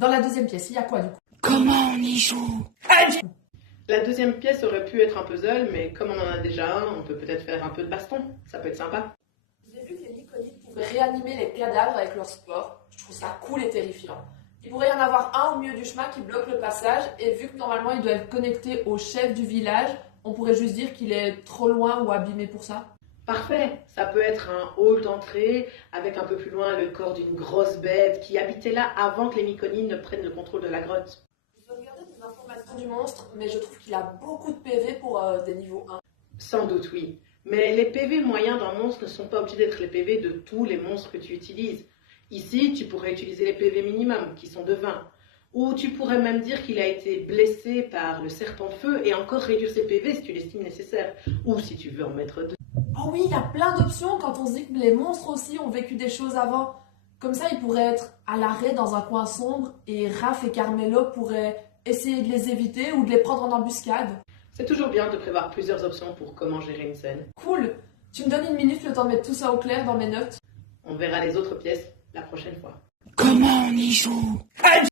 Dans la deuxième pièce, il y a quoi du coup? Comment on y joue? La deuxième pièce aurait pu être un puzzle, mais comme on en a déjà un, on peut peut-être faire un peu de baston. Ça peut être sympa. J'ai vu que les Myconides pouvaient réanimer les cadavres avec leur sport. Je trouve ça cool et terrifiant. Il pourrait y en avoir un au milieu du chemin qui bloque le passage, et vu que normalement il doit être connecté au chef du village, on pourrait juste dire qu'il est trop loin ou abîmé pour ça. Parfait, ça peut être un hall d'entrée avec un peu plus loin le corps d'une grosse bête qui habitait là avant que les Myconides ne prennent le contrôle de la grotte. Je vais regarder des informations du monstre, mais je trouve qu'il a beaucoup de PV pour des niveaux 1. Sans doute oui, mais les PV moyens d'un monstre ne sont pas obligés d'être les PV de tous les monstres que tu utilises. Ici, tu pourrais utiliser les PV minimum, qui sont de 20. Ou tu pourrais même dire qu'il a été blessé par le serpent de feu et encore réduire ses PV si tu l'estimes nécessaire. Ou si tu veux en mettre 2. Oh oui, il y a plein d'options quand on se dit que les monstres aussi ont vécu des choses avant. Comme ça, ils pourraient être à l'arrêt dans un coin sombre et Raph et Carmelo pourraient essayer de les éviter ou de les prendre en embuscade. C'est toujours bien de prévoir plusieurs options pour comment gérer une scène. Cool. Tu me donnes une minute le temps de mettre tout ça au clair dans mes notes? On verra les autres pièces la prochaine fois. Comment on y joue?